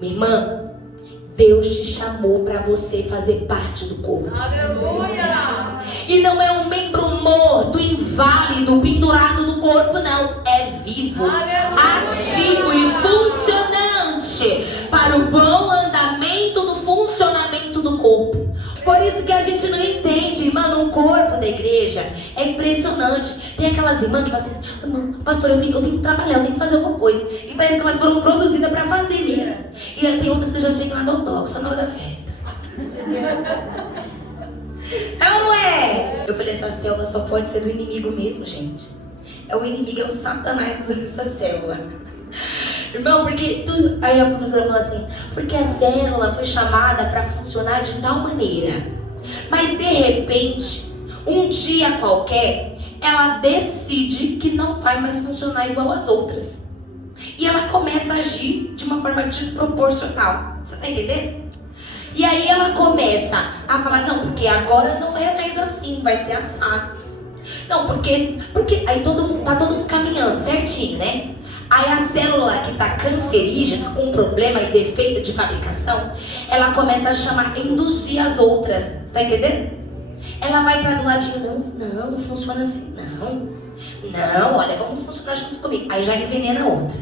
Minha irmã, Deus te chamou para você fazer parte do corpo. Aleluia! E não é um membro morto, inválido, pendurado no corpo, não. É vivo, Aleluia! ativo e funcionante para o bom andamento do funcionamento do corpo. Por isso que a gente não entende, irmã, o corpo da igreja é impressionante. Tem aquelas irmãs que falam assim: pastor, eu tenho que trabalhar, eu tenho que fazer alguma coisa. E parece que elas foram produzidas para fazer mesmo. E aí tem outras que já chegam adotó, só na hora da festa. É ou não é? Eu falei, essa célula só pode ser do inimigo mesmo, gente. O inimigo é o Satanás usando essa célula. Irmão, porque aí a professora falou assim: porque a célula foi chamada para funcionar de tal maneira. Mas de repente, um dia qualquer, ela decide que não vai mais funcionar igual às outras. E ela começa a agir de uma forma desproporcional. Você tá entendendo? E aí ela começa a falar: não, porque agora não é mais assim, vai ser assado. Não, porque aí tá todo mundo caminhando certinho, né? Aí a célula que tá cancerígena, com problema e defeito de fabricação, ela começa a induzir as outras. Você tá entendendo? Ela vai pra do ladinho: não funciona assim, não, olha, vamos funcionar junto comigo. Aí já envenena a outra.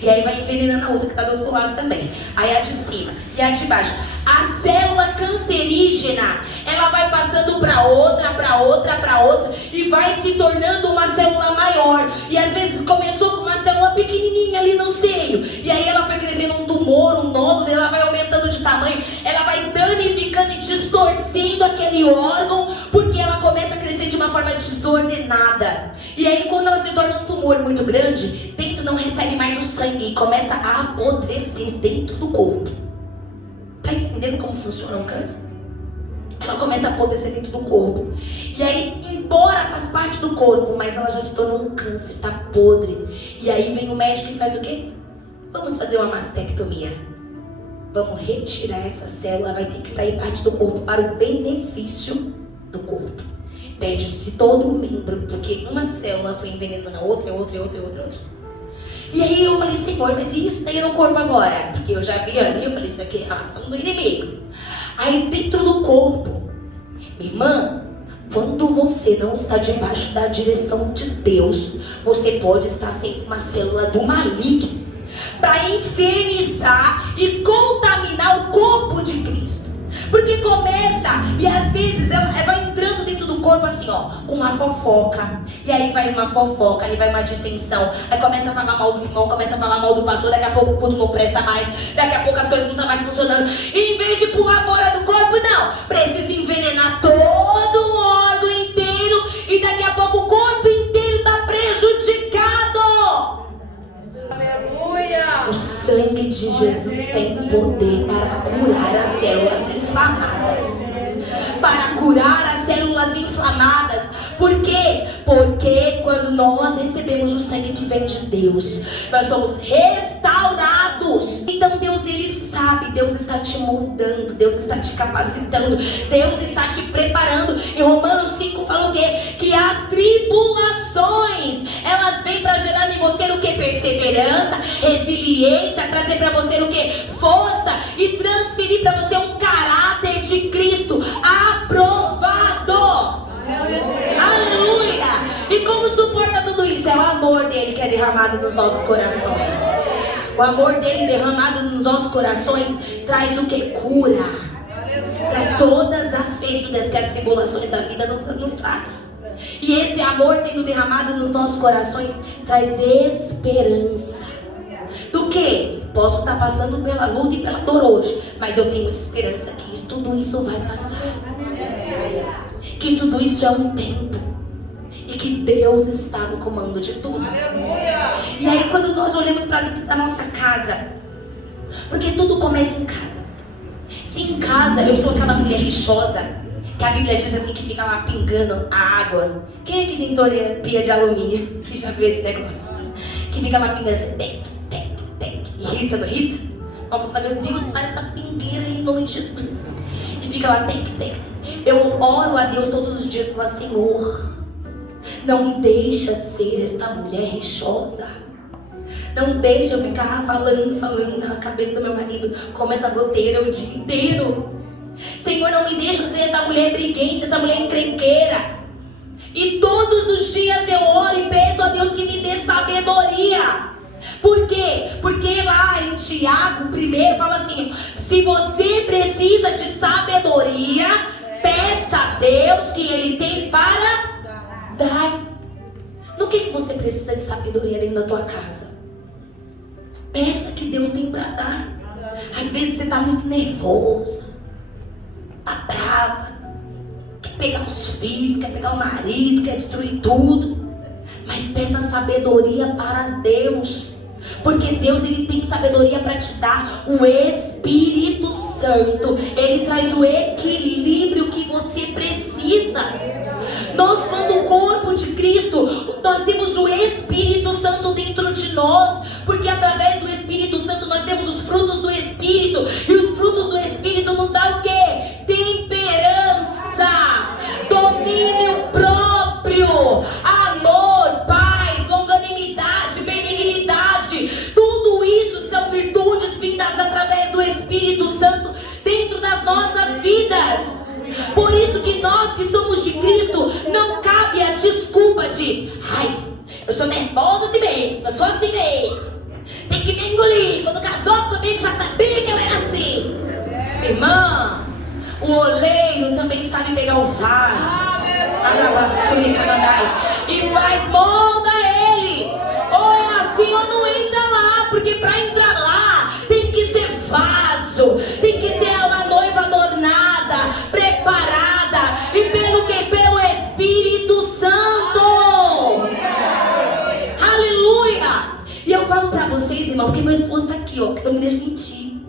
E aí vai envenenando a outra que tá do outro lado também. Aí a de cima e a de baixo. A célula cancerígena, ela vai passando pra outra e vai se tornando uma célula maior. E às vezes começou com uma célula pequenininha ali no seio. E aí ela foi crescendo um tumor, um nódulo, ela vai aumentando de tamanho. Ela vai danificando e distorcendo aquele órgão, porque ela começa a crescer de uma forma desordenada. E aí quando ela se torna um tumor muito grande, dentro não recebe mais o sangue e começa a apodrecer dentro do corpo. Tá entendendo como funciona o câncer? Ela começa a apodrecer dentro do corpo. E aí, embora faz parte do corpo, mas ela já se tornou um câncer, tá podre. E aí vem o médico e faz o quê? Vamos fazer uma mastectomia. Vamos retirar essa célula, vai ter que sair parte do corpo para o benefício do corpo. Perde-se todo o membro, porque uma célula foi envenenando a outra. E aí eu falei: Senhor, mas e isso daí no corpo agora? Porque eu já vi ali, eu falei: isso aqui é a ação do inimigo. Aí dentro do corpo, minha irmã, quando você não está debaixo da direção de Deus, você pode estar sendo uma célula do maligno para infernizar e contaminar o corpo de Cristo. Porque começa, e às vezes ela vai entrando dentro do corpo assim, ó, com uma fofoca. E aí vai uma fofoca, aí vai uma dissensão. Aí começa a falar mal do irmão, começa a falar mal do pastor. Daqui a pouco o culto não presta mais. Daqui a pouco as coisas não estão mais funcionando. E em vez de pular fora do corpo, não. Precisa envenenar todo o órgão inteiro. E daqui a pouco o corpo inteiro está prejudicado. Aleluia! O sangue de Jesus tem poder para curar as células inflamadas. Para curar as células inflamadas. Por quê? Porque quando nós recebemos o sangue que vem de Deus, nós somos restaurados. Então Deus, Ele sabe, Deus está te moldando, Deus está te capacitando, Deus está te preparando. Em Romanos 5 fala o quê? Que as tribulações, elas vêm para gerar em você o quê? Perseverança, resiliência, trazer para você o quê? Força, e transferir para você um caráter de Cristo aprovado. Aleluia! E como suporta tudo isso? É o amor dele que é derramado nos nossos corações. O amor dele derramado nos nossos corações traz o que? Cura. Para todas as feridas que as tribulações da vida nos traz. E esse amor sendo derramado nos nossos corações traz esperança. Do que? Posso estar passando pela luta e pela dor hoje, mas eu tenho esperança que tudo isso vai passar. Que tudo isso é um tempo. E que Deus está no comando de tudo. Aleluia! E aí quando nós olhamos para dentro da nossa casa, porque tudo começa em casa. Se em casa eu sou aquela mulher rixosa, que a Bíblia diz assim, que fica lá pingando a água. Quem é que tem torneira, pia de alumínio? Que já viu esse negócio? Que fica lá pingando assim, tec. Irrita, não irrita? Nossa, meu Deus, para essa pingueira em nome de Jesus. E fica lá, tec. Eu oro a Deus todos os dias e falo: Senhor, não me deixa ser esta mulher rixosa. Não deixa eu ficar falando na cabeça do meu marido como essa goteira o dia inteiro. Senhor, não me deixa ser essa mulher briguenta, essa mulher encrenqueira. E todos os dias eu oro e peço a Deus que me dê sabedoria. Por quê? Porque lá em Tiago, primeiro, fala assim: se você precisa de sabedoria, peça a Deus que Ele tem para dar. No que você precisa de sabedoria dentro da tua casa? Peça que Deus tem para dar. Às vezes você está muito nervosa, está brava, quer pegar os filhos, quer pegar o marido, quer destruir tudo. Mas peça sabedoria para Deus, porque Deus, Ele tem sabedoria para te dar. O Espírito Santo, Ele traz o equilíbrio que você precisa. Nós, quando o corpo de Cristo, nós temos o Espírito Santo dentro de nós, porque através do Espírito Santo nós temos os frutos do Espírito, e os frutos do Espírito nos dão o quê? Temperança, domínio próprio, amor, paz, longanimidade, benignidade. Tudo isso são virtudes vindas através do Espírito Santo dentro das nossas vidas. Por isso que nós que somos de Cristo, não cabe a desculpa de: ai, eu sou nervosa assim mesmo, eu sou assim mesmo, tem que me engolir. Quando casou comigo já sabia que eu era assim. Irmã, o oleiro também sabe pegar o vaso e faz, molda ele. Ou é assim ou não entra lá, porque para entrar lá tem que ser vaso, tem que ser uma noiva adornada, preparada, e pelo que? Pelo Espírito Santo. Aleluia! E eu falo pra vocês, irmão, porque meu esposo tá aqui, ó, que não me deixa mentir.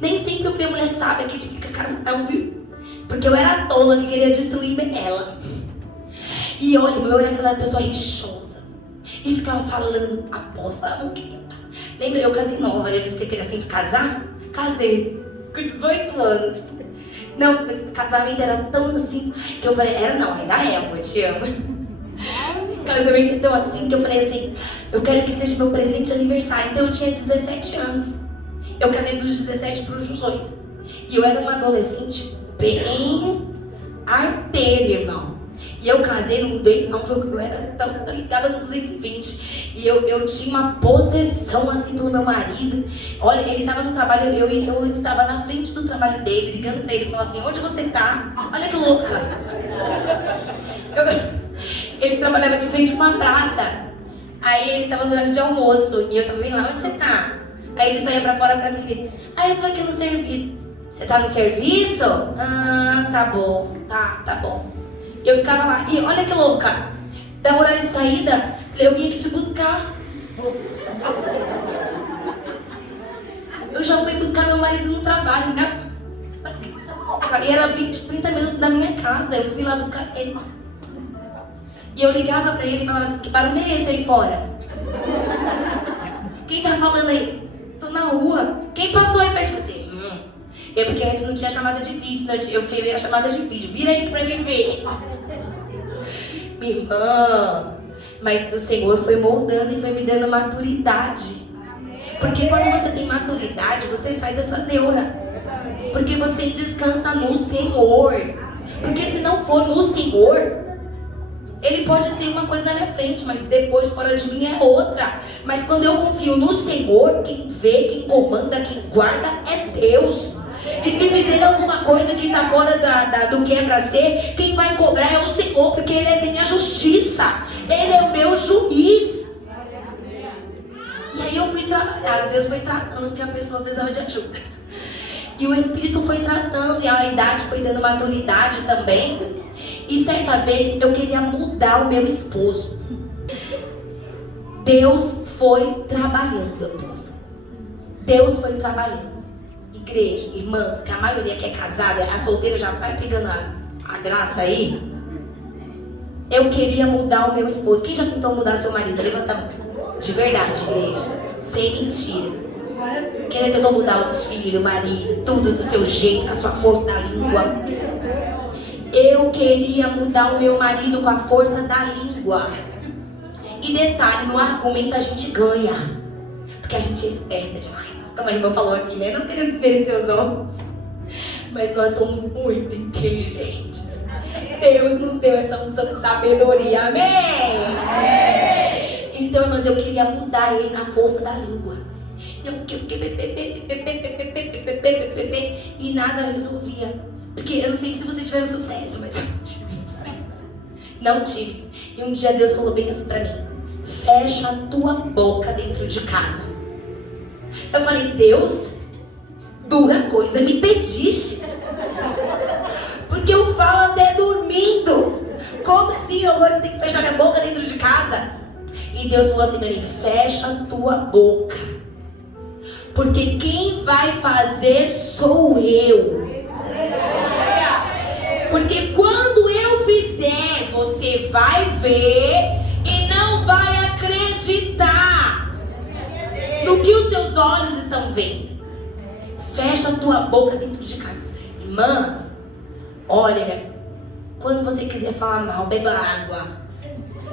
Nem sempre eu fui a mulher sábia que edifica casa, não, viu? Porque eu era tola que queria destruir ela. E olha, eu era aquela pessoa rixosa. E ficava falando, aposta, lembra, eu casei nova, eu disse que eu queria sempre casar? Casei, com 18 anos. Não, o casamento era tão assim, que eu falei, ainda é, amor, te amo. Casamento tão assim, que eu falei assim, eu quero que seja meu presente de aniversário. Então eu tinha 17 anos. Eu casei dos 17 para os 18. E eu era uma adolescente bem arteira, irmão. E eu casei, não mudei não, foi porque eu era tão ligada no 220. E eu tinha uma possessão assim pelo meu marido. Olha, ele estava no trabalho, eu estava na frente do trabalho dele, ligando para ele, falando assim, onde você tá? Olha que louca. Ele trabalhava de frente com uma praça. Aí ele estava no horário de almoço, e eu estava bem lá, onde você tá? Aí ele saía pra fora pra dizer, eu tô aqui no serviço. Você tá no serviço? Ah, tá bom, tá bom. E eu ficava lá, e olha que louca, dava horário de saída, falei, eu vim aqui te buscar. Eu já fui buscar meu marido no trabalho, né? E era 20, 30 minutos da minha casa, eu fui lá buscar ele. E eu ligava pra ele e falava assim, que barulho é esse aí fora? Quem tá falando aí? Tô na rua. Quem passou aí perto de você? Eu, porque antes não tinha chamada de vídeo, senão eu fiz a chamada de vídeo. Vira aí pra me ver. Minha irmã, mas o Senhor foi moldando e foi me dando maturidade. Porque quando você tem maturidade, você sai dessa neura. Porque você descansa no Senhor. Porque se não for no Senhor, Ele pode ser uma coisa na minha frente, mas depois fora de mim é outra. Mas quando eu confio no Senhor, quem vê, quem comanda, quem guarda é Deus. E se fizer alguma coisa que está fora do que é para ser, quem vai cobrar é o Senhor, porque Ele é minha justiça. Ele é o meu juiz. E aí eu fui trabalhar, Deus foi tratando, porque a pessoa precisava de ajuda. E o Espírito foi tratando, e a idade foi dando maturidade também. E certa vez eu queria mudar o meu esposo. Deus foi trabalhando, apóstolo. Deus foi trabalhando. Igreja, irmãs, que a maioria que é casada, a solteira já vai pegando a graça aí. Eu queria mudar o meu esposo. Quem já tentou mudar seu marido? Levanta a mão. De verdade, igreja. Sem mentira. Quem já tentou mudar os filhos, o marido, tudo do seu jeito, com a sua força da língua? Eu queria mudar o meu marido com a força da língua. E detalhe, no argumento a gente ganha. Porque a gente é esperta demais. Como a irmã falou aqui, né? Não querendo desmerecer os homens. Mas nós somos muito inteligentes. Deus nos deu essa unção de sabedoria. Amém? Então, irmãos, eu queria mudar ele na força da língua. Eu fiquei e nada resolvia. Porque eu não sei se vocês tiveram sucesso, mas eu não tive sucesso. Não tive. E um dia Deus falou bem assim pra mim: fecha a tua boca dentro de casa. Eu falei: Deus, dura coisa me pedistes. Porque eu falo até dormindo. Como assim agora eu tenho que fechar minha boca dentro de casa? E Deus falou assim pra mim: fecha a tua boca. Porque quem vai fazer sou eu. Porque quando eu fizer, você vai ver e não vai acreditar no que os teus olhos estão vendo. Fecha a tua boca dentro de casa. Irmãs, olha, minha filha, quando você quiser falar mal, beba água.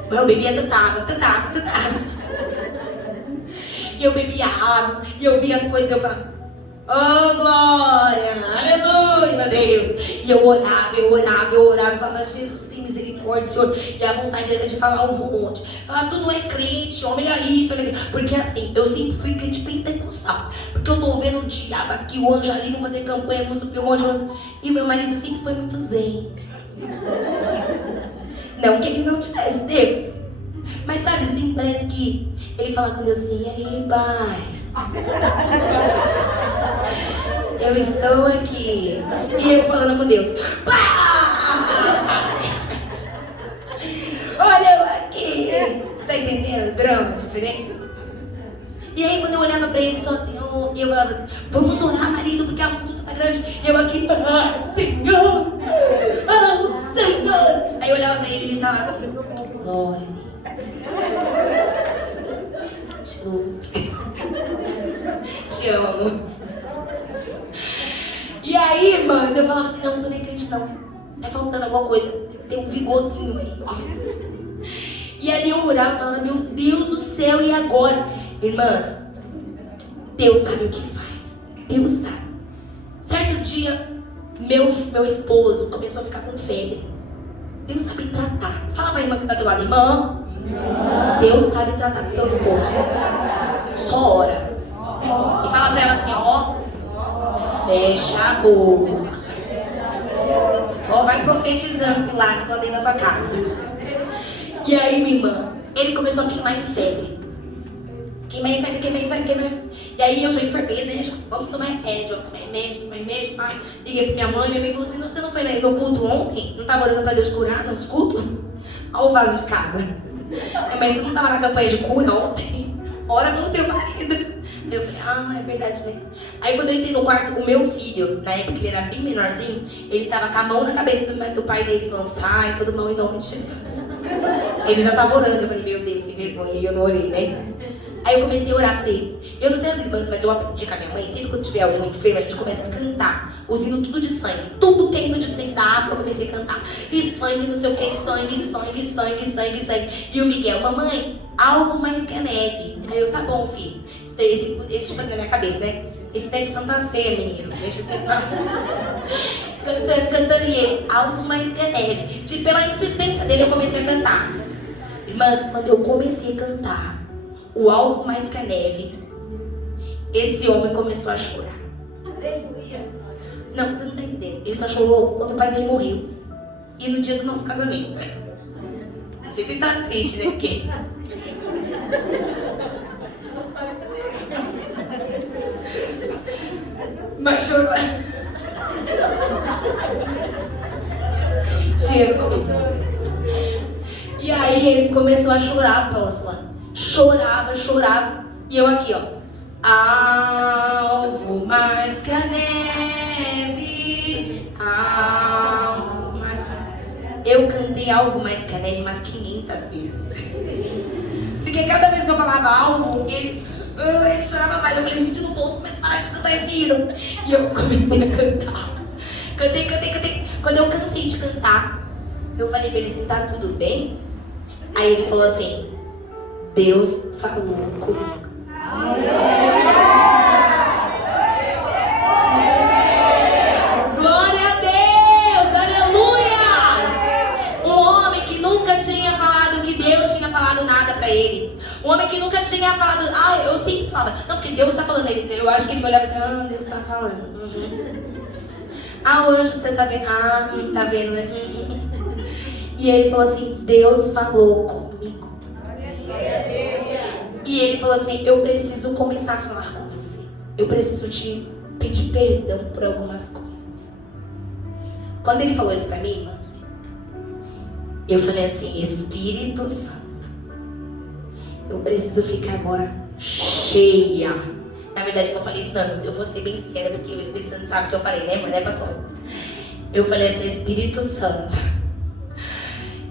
Mas eu bebia tanta água. E eu bebia água, e eu via as coisas, e eu falava: oh, glória, aleluia, meu Deus. E eu orava, e falava: Jesus, tem misericórdia, Senhor. E a vontade era de falar um monte. Falar: tu não é crente, homem, olha isso. Porque assim, eu sempre fui crente pentecostal. Porque eu tô vendo o diabo aqui, o anjo ali, não fazer campanha, vamos subir um monte de... E meu marido sempre foi muito zen. Não que ele não tivesse Deus. Mas sabe assim, parece que ele fala com Deus assim: e aí, pai? Eu estou aqui. E eu falando com Deus: pai! Olha eu aqui. Tá entendendo? Drama, diferença. E aí quando eu olhava pra ele só assim, eu falava assim: vamos orar, marido, porque a luta tá grande. E eu aqui: Senhor! Senhor! Aí eu olhava pra ele e ele tava assim: glória a Deus. Te amo. E aí, irmãs, eu falava assim: não tô nem crente não. Tá faltando alguma coisa. Tem um vigorzinho aí, ó. E ali eu orava, falando: meu Deus do céu, e agora? Irmãs, Deus sabe o que faz. Deus sabe. Certo dia, meu esposo começou a ficar com febre. Deus sabe tratar. Fala pra irmã que tá do lado: irmã, Deus sabe tratar com teu esposo. Só ora. E fala pra ela assim: ó, fecha a boca. Só vai profetizando lá dentro da sua casa. E aí, minha irmã, ele começou a queimar em febre. Queimar em febre. E aí eu sou enfermeira, né? Já, vamos tomar remédio, pai. Liguei pra minha mãe falou assim: você não foi no culto ontem? Não tava orando pra Deus curar nos cultos? Olha o vaso de casa. Mas você não tava na campanha de cura ontem? Ora pelo teu marido. Eu falei: é verdade, né? Aí quando eu entrei no quarto, o meu filho, na época ele era bem menorzinho, ele tava com a mão na cabeça do pai dele, falando: sai, todo mal em nome de Jesus. Ele já tava orando. Eu falei: meu Deus, que vergonha. E eu não orei, né? Aí eu comecei a orar pra ele. Eu não sei as irmãs, mas eu aprendi com a minha mãe: sempre quando tiver algum enfermo, a gente começa a cantar, usando tudo de sangue. Tudo que é hino de sangue da água, eu comecei a cantar. E sangue, não sei o que, sangue. E o Miguel: mamãe, algo mais que a neve. Aí eu: tá bom, filho. Esse tipo assim na minha cabeça, né? Esse daí é Santa Ceia, menino. Deixa eu sentar. Cantando e ele: algo mais que a neve. Pela insistência dele, eu comecei a cantar. Irmãs, quando eu comecei a cantar o alvo mais que a neve, esse homem começou a chorar. Aleluia. Não, você não tá entendendo. Ele só chorou quando o pai dele morreu. E no dia do nosso casamento. Não sei se ele tá triste, né? Porque... mas chorou. Chegou. E aí ele começou a chorar, apóstola. Chorava. E eu aqui, ó: alvo mais que a neve, alvo mais que a neve. Eu cantei alvo mais que a neve umas 500 vezes. Porque cada vez que eu falava alvo, ele chorava mais. Eu falei: gente, eu não posso mais parar de cantar esse hino. E eu comecei a cantar. Cantei. Quando eu cansei de cantar, eu falei pra ele assim: tá tudo bem? Aí ele falou assim: Deus falou comigo. Glória a Deus, aleluias! Um homem que nunca tinha falado que Deus tinha falado nada pra ele. Um homem que nunca tinha falado, eu sempre falava, não, porque Deus tá falando. Eu acho que ele me olhava assim, Deus tá falando. Hoje você tá vendo? Tá vendo, né? E ele falou assim, Deus falou comigo. E ele falou assim, eu preciso começar a falar com você. Eu preciso te pedir perdão por algumas coisas. Quando ele falou isso pra mim, irmãs, eu falei assim, Espírito Santo, eu preciso ficar agora cheia. Na verdade, eu não falei isso não, mas eu vou ser bem sincera, porque o Espírito Santo sabe o que eu falei, né, pastor? Eu falei assim, Espírito Santo,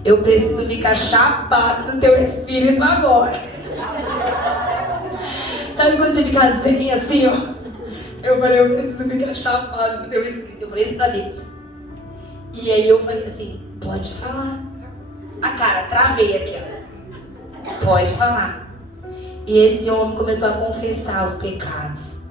eu preciso ficar chapado do teu Espírito agora. Sabe quando você fica zen assim, ó? Eu falei, eu preciso ficar chapado do teu Espírito. Eu falei isso pra Deus. E aí eu falei assim, pode falar. A cara, travei aqui, ó. Pode falar. E esse homem começou a confessar os pecados.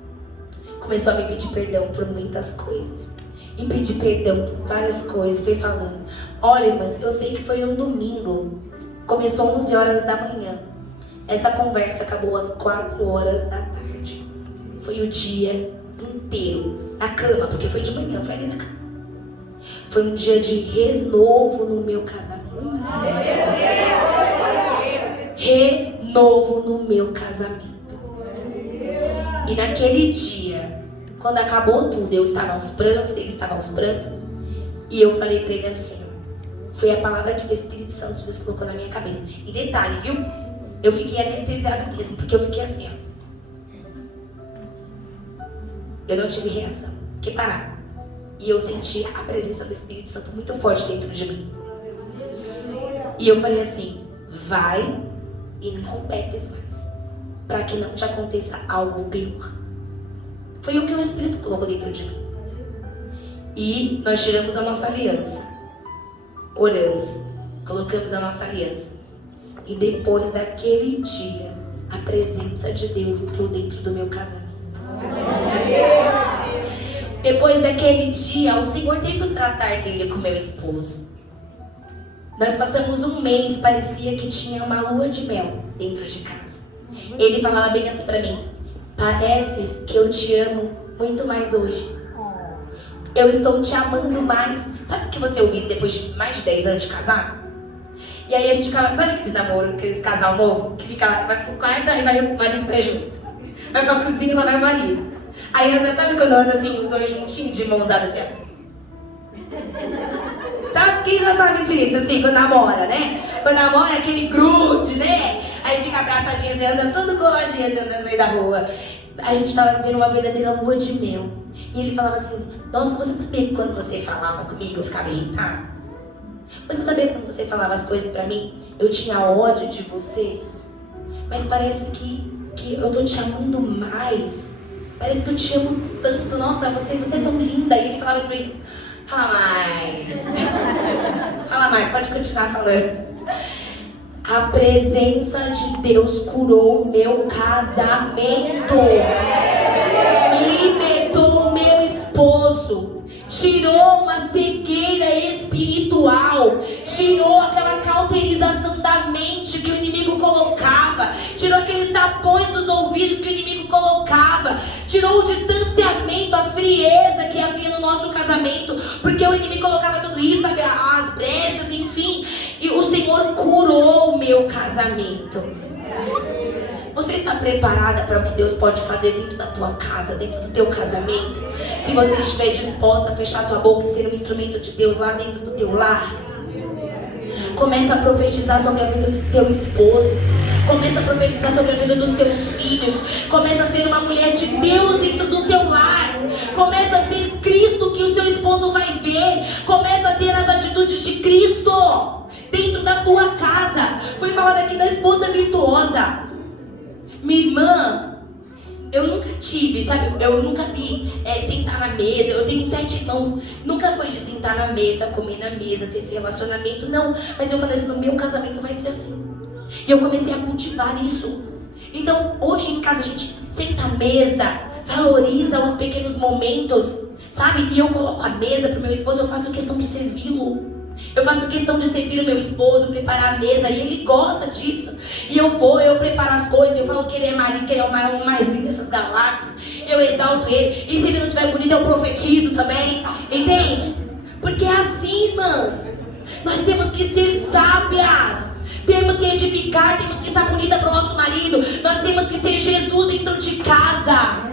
Começou a me pedir perdão por muitas coisas. E pedir perdão por várias coisas. Foi falando, olha, mas eu sei que foi um domingo. Começou 11 horas da manhã. Essa conversa acabou às 4 horas da tarde. Foi o dia inteiro na cama, porque foi de manhã, foi ali na cama. Foi um dia de renovo no meu casamento. Renovo no meu casamento. E naquele dia, quando acabou tudo, eu estava aos prantos, ele estava aos prantos. E eu falei pra ele assim, foi a palavra que o Espírito Santo de Deus colocou na minha cabeça. E detalhe, viu? Eu fiquei anestesiada mesmo, porque eu fiquei assim, ó. Eu não tive reação, fiquei parada. E eu senti a presença do Espírito Santo muito forte dentro de mim. E eu falei assim, vai e não peques mais, para que não te aconteça algo pior. Foi o que o Espírito colocou dentro de mim. E nós tiramos a nossa aliança. Oramos, colocamos a nossa aliança. E depois daquele dia, a presença de Deus entrou dentro do meu casamento. Depois daquele dia, o Senhor teve o tratar dele com meu esposo. Nós passamos um mês, parecia que tinha uma lua de mel dentro de casa. Ele falava bem assim pra mim, parece que eu te amo muito mais hoje. Eu estou te amando mais. Sabe o que você ouviu depois de mais de 10 anos de casado? E aí a gente ficava, sabe aquele namoro, aquele casal novo? Que fica lá, vai pro quarto, aí vai o marido vai junto. Vai pra cozinha e lá vai o marido. Aí anda, sabe quando anda assim, os dois juntinhos, de mãos dadas assim, ó? Sabe, quem já sabe disso, assim, quando namora, né? Quando namora, aquele grude, né? Aí fica abraçadinho, assim, anda tudo coladinho, assim, andando no meio da rua. A gente tava vivendo uma verdadeira lua de mel. E ele falava assim, nossa, você sabia que quando você falava comigo, eu ficava irritada? Você sabia quando você falava as coisas pra mim, eu tinha ódio de você? Mas parece que eu tô te amando mais. Parece que eu te amo tanto. Nossa, você é tão linda. E ele falava assim pra mim, fala mais. Fala mais, pode continuar falando. A presença de Deus curou o meu casamento. Libertou o meu esposo. Tirou uma cegueira espiritual. Tirou aquela cauterização da mente que o inimigo colocava. Tirou aqueles tapões dos ouvidos que o inimigo colocava. Tirou o distanciamento, a frieza que havia no nosso casamento. Porque o inimigo colocava tudo isso, sabe? As brechas, enfim. E o Senhor curou o meu casamento. Você está preparada para o que Deus pode fazer dentro da tua casa, dentro do teu casamento? Se você estiver disposta a fechar tua boca e ser um instrumento de Deus lá dentro do teu lar. Começa a profetizar sobre a vida do teu esposo. Começa a profetizar sobre a vida dos teus filhos. Começa a ser uma mulher de Deus dentro do teu lar. Começa a ser Cristo que o seu esposo vai ver. Começa a ter as atitudes de Cristo dentro da tua casa. Foi falado aqui da esposa virtuosa. Minha irmã, eu nunca tive, sabe? Eu nunca vi sentar na mesa. Eu tenho 7 irmãos. Nunca foi de sentar na mesa, comer na mesa, ter esse relacionamento. Não, mas eu falei assim, no meu casamento vai ser assim. E eu comecei a cultivar isso. Então, hoje em casa a gente senta à mesa, valoriza os pequenos momentos, sabe? E eu coloco a mesa pro meu esposo, eu faço questão de servi-lo. Eu faço questão de servir o meu esposo, preparar a mesa, e ele gosta disso. E eu preparo as coisas, eu falo que ele é marido, que ele é o homem mais lindo dessas galáxias. Eu exalto ele, e se ele não estiver bonito, eu profetizo também. Entende? Porque é assim, irmãs. Nós temos que ser sábias. Temos que edificar, temos que estar bonita para o nosso marido. Nós temos que ser Jesus dentro de casa.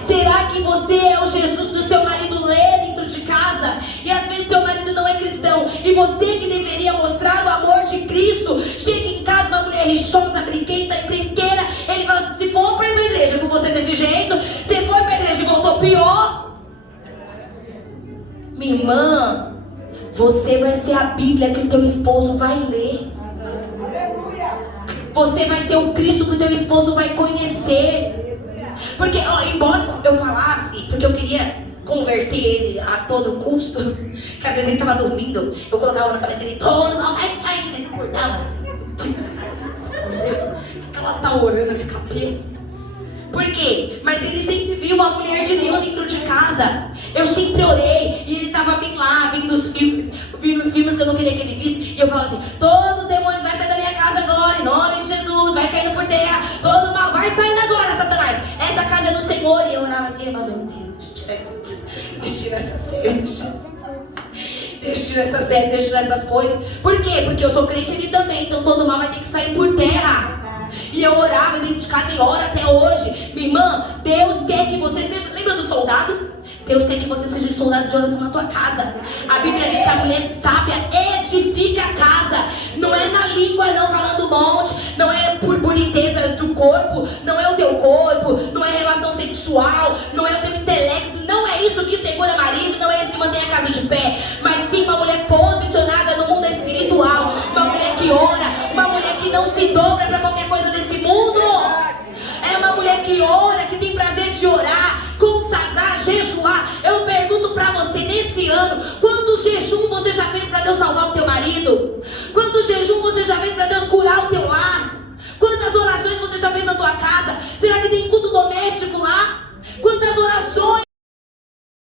Será que você é o Jesus do seu marido lê dentro de casa? E às vezes seu marido não é cristão, e você que deveria mostrar o amor de Cristo, chega em casa uma mulher rixosa, briguenta, encrenqueira, ele fala assim: se for para ir para a igreja com você desse jeito, se for para a igreja e voltou pior. Minha irmã, você vai ser a Bíblia que o teu esposo vai ler. Você vai ser o Cristo que o teu esposo vai conhecer. Porque, embora eu falasse, porque eu queria converter ele a todo custo, que às vezes ele estava dormindo, eu colocava na cabeça dele: todo mal vai saindo, ele acordava assim, aquela taurana na minha cabeça. Por quê? Mas ele sempre viu uma mulher de Deus dentro de casa. Eu sempre orei, e ele estava bem lá, vendo os filmes que eu não queria que ele visse, e eu falava assim: todos os demônios vai sair da minha casa agora, em nome de Jesus, vai caindo por terra, todo mal vai saindo agora, Satanás, essa casa é do Senhor. E eu orava assim, eu falava: meu Deus, deixa eu tirar essa série, deixa eu tirar essas coisas. Por quê? Porque eu sou crente ele também, então todo mal vai ter que sair por terra. E eu orava dentro de casa, e oro até hoje. Minha irmã, Deus quer que você seja... Lembra do soldado? Deus quer que você seja soldado de oração na tua casa. A Bíblia diz que a mulher sábia edifica a casa. Não é na língua não, falando um monte. Não é por boniteza do corpo. Não é o teu corpo. Não é relação sexual. Não é o teu intelecto. Não é isso que segura marido. Não é isso que mantém a casa de pé. Mas sim uma mulher posicionada no mundo espiritual. Uma mulher que ora. Uma mulher que não se dobra para qualquer coisa desse mundo. É uma mulher que ora, que tem prazer de orar, consagrar, jejuar. Eu pergunto pra você, nesse ano, quanto jejum você já fez pra Deus salvar o teu marido? Quanto jejum você já fez pra Deus curar